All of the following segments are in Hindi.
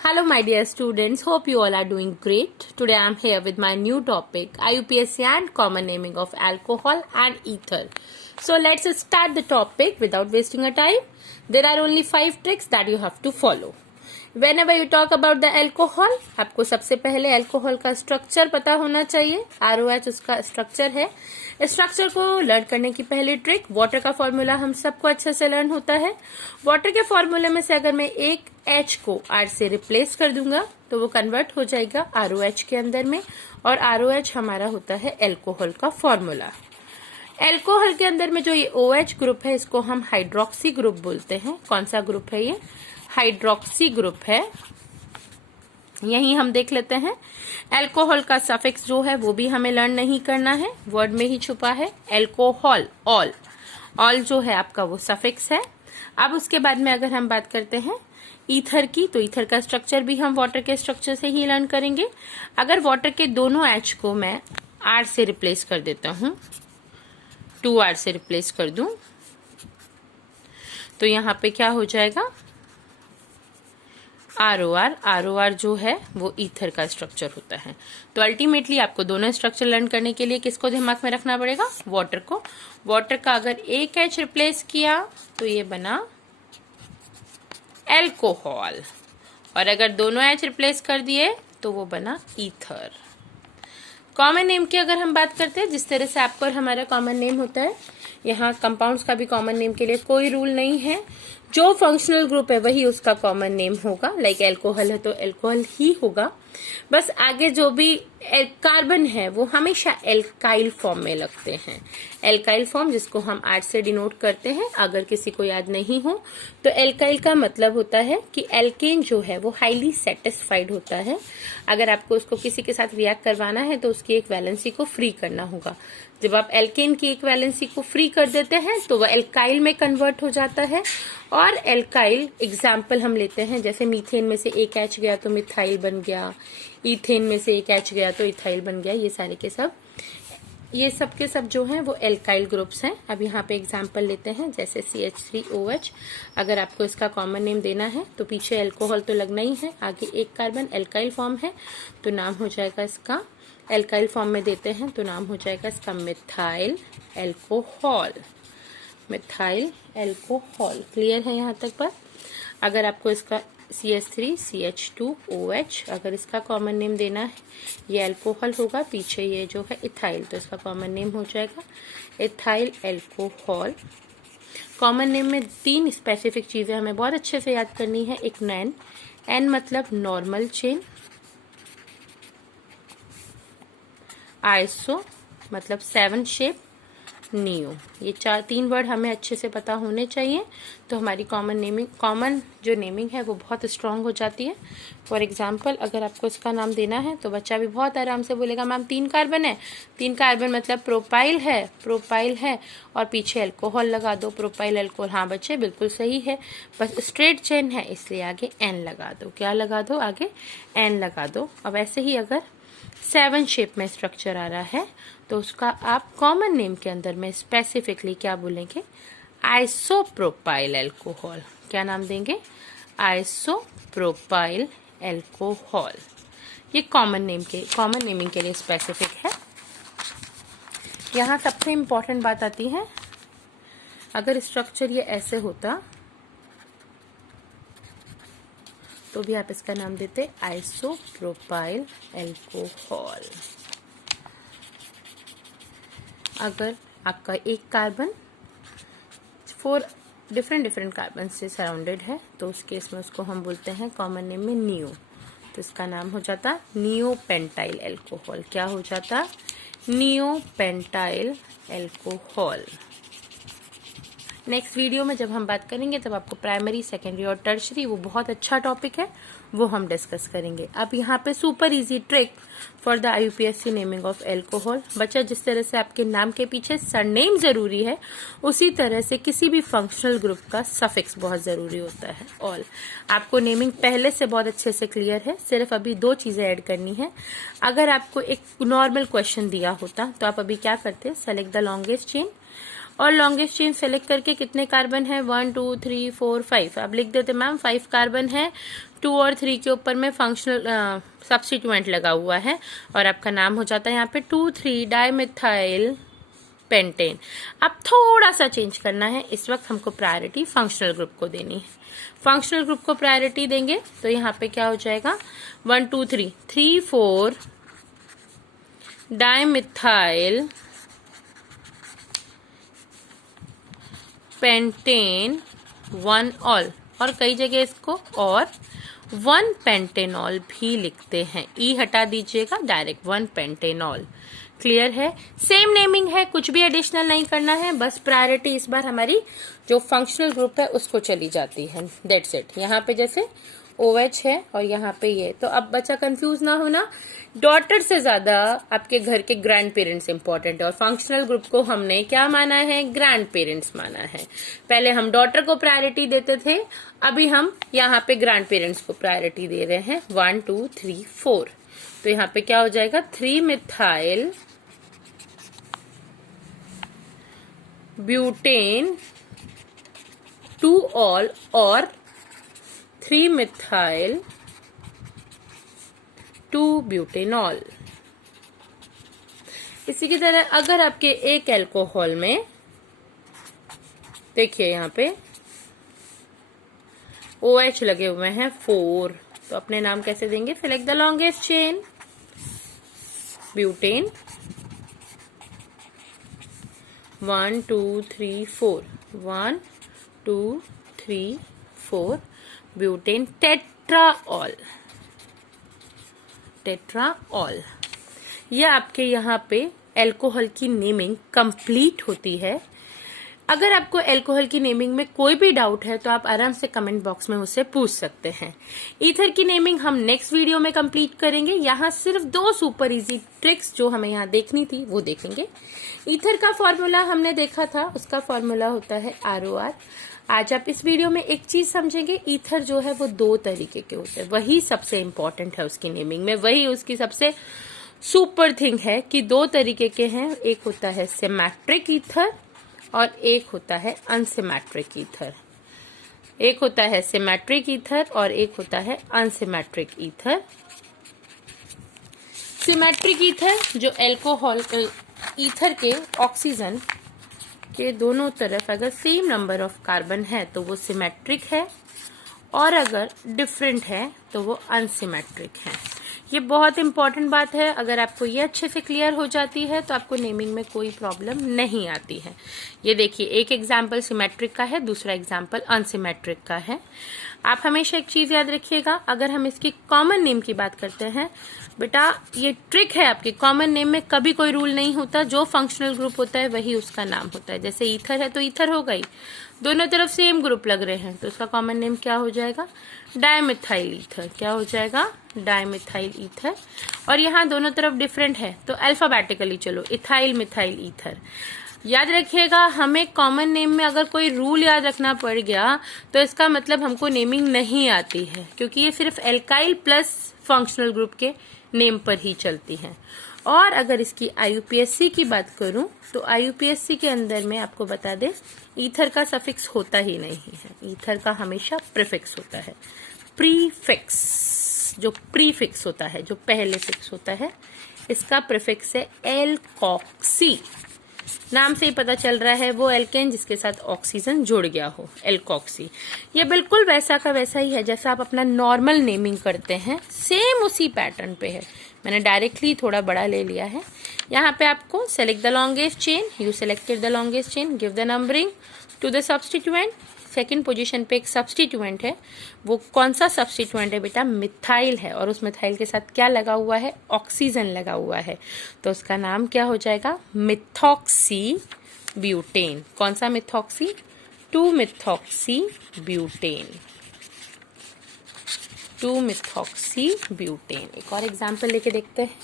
Hello, my dear students. Hope you all are doing great. Today I am here with my new topic, IUPAC and common naming of alcohol and ether. So let's start the topic without wasting a time. There are only 5 tricks that you have to follow. Whenever you talk about the alcohol, आपको सबसे पहले अल्कोहल का स्ट्रक्चर पता होना चाहिए. ROH उसका स्ट्रक्चर है. स्ट्रक्चर को लर्न करने की पहली ट्रिक, वाटर का फॉर्मूला हम सबको अच्छे से लर्न होता है. वाटर के फॉर्मूले में से अगर मैं एक H को R से रिप्लेस कर दूंगा तो वो कन्वर्ट हो जाएगा ROH के अंदर में, और ROH हमारा होता है अल्कोहल का फॉर्मूला. अल्कोहल के अंदर में जो ये OH ग्रुप है इसको हम हाइड्रोक्सी ग्रुप बोलते हैं. कौन सा ग्रुप है ये? हाइड्रोक्सी ग्रुप है. यही हम देख लेते हैं. अल्कोहल का सफिक्स जो है वो भी हमें लर्न नहीं करना है, वर्ड में ही छुपा है. अल्कोहल, ऑल, ऑल जो है आपका वो सफिक्स है. अब उसके बाद में अगर हम बात करते हैं ईथर की, तो ईथर का स्ट्रक्चर भी हम वाटर के स्ट्रक्चर से ही लर्न करेंगे. अगर वाटर के दोनों H को मैं R से रिप्लेस कर देता हूं, 2R से रिप्लेस कर दूं, तो यहाँ पे क्या हो जाएगा? ROR जो है वो ईथर का स्ट्रक्चर होता है. तो अल्टीमेटली आपको दोनों स्ट्रक्चर लर्न करने के लिए किसको दिमाग में रखना पड़ेगा? वाटर को. वाटर का अगर एक H रिप्लेस किया तो ये बना अल्कोहल, और अगर दोनों H रिप्लेस कर दिए तो वो बना ईथर. कॉमन नेम की अगर हम बात करते हैं, जिस तरह से आपको और हमारा कॉमन नेम होता है, यहाँ कंपाउंड्स का भी कॉमन नेम के लिए कोई रूल नहीं है. जो फंक्शनल ग्रुप है वही उसका कॉमन नेम होगा. लाइक अल्कोहल है तो अल्कोहल ही होगा. बस आगे जो भी कार्बन है वो हमेशा एल्काइल फॉर्म में लगते हैं. एल्काइल फॉर्म जिसको हम R से डिनोट करते हैं, अगर किसी को याद नहीं हो तो एल्काइल का मतलब होता है कि एल्केन जो है वो हाईली सेटिस्फाइड होता है. अगर आपको उसको किसी के साथ रिएक्ट करवाना है तो उसकी एक वैलेंसी को फ्री करना होगा. जब आप एल्केन की एक वैलेंसी को फ्री कर देते हैं तो वह एल्काइल में कन्वर्ट हो जाता है. और एल्काइल एग्जाम्पल हम लेते हैं, जैसे मीथेन में से एक H गया तो मिथाइल बन गया, ईथेन में से एक H गया तो इथाइल बन गया. ये सारे के सब, ये सब के सब जो हैं वो एल्काइल ग्रुप्स हैं. अब यहाँ पे एग्जाम्पल लेते हैं, जैसे CH3OH. अगर आपको इसका कॉमन नेम देना है तो पीछे अल्कोहल तो लगना ही है, आगे एक कार्बन एल्काइल फॉर्म है तो नाम हो जाएगा इसका, एल्काइल फॉर्म में देते हैं तो नाम हो जाएगा इसका methyl alcohol. Methyl alcohol. Clear है यहाँ तक पर? अगर आपको इसका CH3CH2OH अगर इसका कॉमन नेम देना है, ये अल्कोहल होगा, पीछे ये जो है इथाइल, तो इसका कॉमन नेम हो जाएगा इथाइल एल्कोहल. कॉमन नेम में 3 स्पेसिफिक चीजें हमें बहुत अच्छे से याद करनी है. एक नैन, एन मतलब नॉर्मल चेन, आइसो मतलब 7 शेप, नियो. ये 3 वर्ड हमें अच्छे से पता होने चाहिए, तो हमारी कॉमन जो नेमिंग है वो बहुत स्ट्रांग हो जाती है. फॉर एग्जाम्पल अगर आपको इसका नाम देना है तो बच्चा भी बहुत आराम से बोलेगा मैम 3 कार्बन है, 3 कार्बन मतलब प्रोपाइल है और पीछे अल्कोहल लगा दो, प्रोपाइल अल्कोहल. हाँ बच्चे बिल्कुल सही है, बस स्ट्रेट चेन है इसलिए आगे एन लगा दो. क्या लगा दो? आगे एन लगा दो. अब ऐसे ही अगर 7 शेप में स्ट्रक्चर आ रहा है तो उसका आप कॉमन नेम के अंदर में स्पेसिफिकली क्या बोलेंगे? Isopropyl alcohol. क्या नाम देंगे? Isopropyl alcohol. ये कॉमन नेमिंग के लिए स्पेसिफिक है. यहाँ सबसे इम्पोर्टेंट बात आती है, अगर स्ट्रक्चर ये ऐसे होता तो भी आप इसका नाम देते आइसोप्रोपाइल अल्कोहल. अगर आपका एक कार्बन 4 डिफरेंट कार्बन से सराउंडेड है तो उस केस में उसको हम बोलते हैं कॉमन नेम में नियो, तो इसका नाम हो जाता नियोपेंटाइल अल्कोहल. क्या हो जाता? Neopentyl alcohol. नेक्स्ट वीडियो में जब हम बात करेंगे तब आपको प्राइमरी, सेकेंडरी और टर्शरी, वो बहुत अच्छा टॉपिक है, वो हम डिस्कस करेंगे. अब यहाँ पे super easy trick for the IUPAC naming of alcohol. बच्चा, जिस तरह से आपके नाम के पीछे सरनेम जरूरी है, उसी तरह से किसी भी फंक्शनल ग्रुप का सफिक्स बहुत जरूरी होता है. ऑल. आपको नेमिंग पहले से बहुत अच्छे से क्लियर है, सिर्फ अभी 2 चीजें ऐड करनी है. अगर आपको एक नॉर्मल क्वेश्चन दिया होता तो आप अभी क्या करते? सेलेक्ट द लॉन्गेस्ट चेन और लॉन्गेस्ट चेन सेलेक्ट करके कितने कार्बन है 1 2 3 4 5 आप लिख देते मैम 5 कार्बन है। 2 और 3 के ऊपर में फंक्शनल सब्स्टिट्यूएंट लगा हुआ है और आपका नाम हो जाता है यहाँ पे 2,3 डाइमिथाइल पेंटेन। अब थोड़ा सा चेंज करना है, इस वक्त हमको प्रायोरिटी फंक्शनल ग्रुप को देनी है। फंक्शनल ग्रुप को प्रायोरिटी देंगे तो यहाँ पे क्या हो जाएगा 1 2 3 3 4 डाइमिथाइल पेंटेन 1 ऑल, और कई जगह इसको और 1 पेंटेनॉल भी लिखते हैं। ई हटा दीजिएगा, डायरेक्ट 1 पेंटेनॉल। क्लियर है? सेम नेमिंग है, कुछ भी एडिशनल नहीं करना है, बस प्रायोरिटी इस बार हमारी जो फंक्शनल ग्रुप है उसको चली जाती है। That's it. यहाँ पे जैसे OH है और यहाँ पे ये, तो अब बच्चा कंफ्यूज ना होना, डॉटर से ज्यादा आपके घर के ग्रैंड पेरेंट्स इंपॉर्टेंट है और फंक्शनल ग्रुप को हमने क्या माना है, ग्रैंड पेरेंट्स माना है। पहले हम डॉटर को प्रायोरिटी देते थे, अभी हम यहाँ पे ग्रैंड पेरेंट्स को प्रायोरिटी दे रहे हैं। 1 2 3 4, तो यहाँ पे क्या हो जाएगा 3 मिथाइल ब्यूटेन 2 ऑल और 3 मिथाइल 2 ब्यूटेनॉल। इसी की तरह अगर आपके एक अल्कोहल में देखिए यहाँ पे OH लगे हुए हैं 4, तो अपने नाम कैसे देंगे, select the longest chain butane 1 2 3 4 1 2 3 4 butane tetraol. Tetraol, यह आपके यहाँ पे अल्कोहल की नेमिंग कंप्लीट होती है। अगर आपको अल्कोहल की नेमिंग में कोई भी डाउट है तो आप आराम से कमेंट बॉक्स में मुझसे पूछ सकते हैं। ईथर की नेमिंग हम नेक्स्ट वीडियो में कंप्लीट करेंगे। यहाँ सिर्फ 2 सुपर इजी ट्रिक्स जो हमें यहाँ देखनी थी वो देखेंगे। ईथर का फॉर्मूला हमने देखा था, उसका फॉर्मूला होता है ROR। आज आप इस वीडियो में एक चीज समझेंगे, ईथर जो है वो 2 तरीके के होते हैं, वही सबसे इंपॉर्टेंट है उसकी नेमिंग में, वही उसकी सबसे सुपर थिंग है कि 2 तरीके के हैं। एक होता है सिमेट्रिक ईथर और एक होता है अनसिमेट्रिक ईथर। एक होता है सिमेट्रिक ईथर और एक होता है अनसिमेट्रिक ईथर। सिमेट्रिक ईथर जो अल्कोहल ईथर के ऑक्सीजन के दोनों तरफ अगर सेम नंबर ऑफ कार्बन है तो वो सिमेट्रिक है, और अगर डिफरेंट है तो वो अनसिमेट्रिक है। ये बहुत इंपॉर्टेंट बात है, अगर आपको ये अच्छे से क्लियर हो जाती है तो आपको नेमिंग में कोई प्रॉब्लम नहीं आती है। ये देखिए, एक एग्जाम्पल सिमेट्रिक का है, दूसरा एग्जाम्पल अनसिमेट्रिक का है। आप हमेशा एक चीज याद रखिएगा, अगर हम इसकी कॉमन नेम की बात करते हैं, बेटा ये ट्रिक है आपकी, कॉमन नेम में कभी कोई रूल नहीं होता, जो फंक्शनल ग्रुप होता है वही उसका नाम होता है। जैसे ईथर है तो ईथर हो गई, दोनों तरफ सेम ग्रुप लग रहे हैं तो उसका कॉमन नेम क्या हो जाएगा, डाइमिथाइल ईथर। क्या हो जाएगा, डाइमिथाइल ईथर। और यहाँ दोनों तरफ डिफरेंट है तो अल्फाबेटिकली चलो, इथाइल मिथाइल ईथर। याद रखिएगा, हमें कॉमन नेम में अगर कोई रूल याद रखना पड़ गया तो इसका मतलब हमको नेमिंग नहीं आती है, क्योंकि ये सिर्फ एल्काइल प्लस फंक्शनल ग्रुप के नेम पर ही चलती है। और अगर इसकी IUPAC की बात करूं तो IUPAC के अंदर में आपको बता दें, ईथर का सफिक्स होता ही नहीं है, ईथर का हमेशा प्रीफिक्स होता है। प्रीफिक्स, जो प्रीफिक्स होता है, जो पहले फिक्स होता है, इसका प्रीफिक्स है एल्कोक्सी। नाम से ही पता चल रहा है वो एल्केन जिसके साथ ऑक्सीजन जुड़ गया हो, एल्कोक्सी। ये बिल्कुल वैसा का वैसा ही है जैसा आप अपना नॉर्मल नेमिंग करते हैं, सेम उसी पैटर्न पे है। मैंने डायरेक्टली थोड़ा बड़ा ले लिया है। यहाँ पे आपको select the longest chain, you selected the longest chain, give the numbering to the substituent. Second position पे एक सब्स्टिट्यूएंट है, वो कौन सा सब्स्टिट्यूएंट है बेटा, मिथाइल है, और उस मिथाइल के साथ क्या लगा हुआ है, ऑक्सीजन लगा हुआ है, तो उसका नाम क्या हो जाएगा, मिथॉक्सी ब्यूटेन। कौन सा methoxy, 2 methoxy butane, 2 methoxy butane. एक और एग्जाम्पल लेके देखते हैं।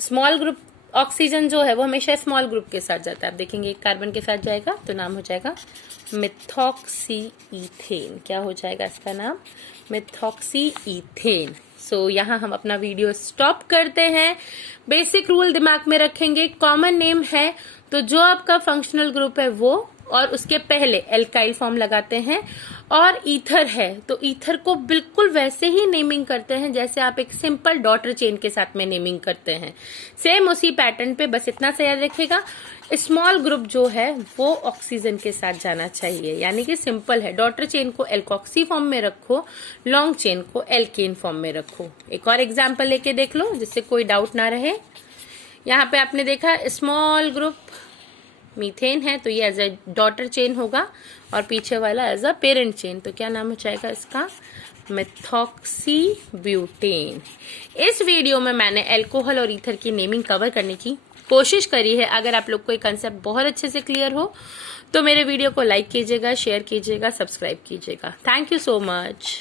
स्मॉल ग्रुप ऑक्सीजन जो है वो हमेशा स्मॉल ग्रुप के साथ जाता है। आप देखेंगे एक कार्बन के साथ जाएगा तो नाम हो जाएगा मिथॉक्सी ईथेन। क्या हो जाएगा इसका नाम, मिथॉक्सी ईथेन। सो यहाँ हम अपना वीडियो स्टॉप करते हैं। बेसिक रूल दिमाग में रखेंगे, कॉमन नेम है तो जो आपका फंक्शनल ग्रुप है वो, और उसके पहले एल्काइल फॉर्म लगाते हैं। और ईथर है तो ईथर को बिल्कुल वैसे ही नेमिंग करते हैं जैसे आप एक सिंपल डॉटर चेन के साथ में नेमिंग करते हैं, सेम उसी पैटर्न पे। बस इतना सा याद रखिएगा, स्मॉल ग्रुप जो है वो ऑक्सीजन के साथ जाना चाहिए, यानी कि सिंपल है। डॉटर चेन को एल्कोक्सी फॉर्म में रखो, लॉन्ग चेन को एल्केन फॉर्म में रखो। एक और एग्जाम्पल लेके देख लो जिससे कोई डाउट ना रहे। यहाँ पे आपने देखा स्मॉल ग्रुप मीथेन है तो ये एज अ डॉटर चेन होगा, और पीछे वाला एज अ पेरेंट चेन, तो क्या नाम हो जाएगा इसका, मेथॉक्सी ब्यूटेन। इस वीडियो में मैंने अल्कोहल और ईथर की नेमिंग कवर करने की कोशिश करी है। अगर आप लोग को ये कंसेप्ट बहुत अच्छे से क्लियर हो तो मेरे वीडियो को लाइक कीजिएगा, शेयर कीजिएगा, सब्सक्राइब कीजिएगा। Thank you so much.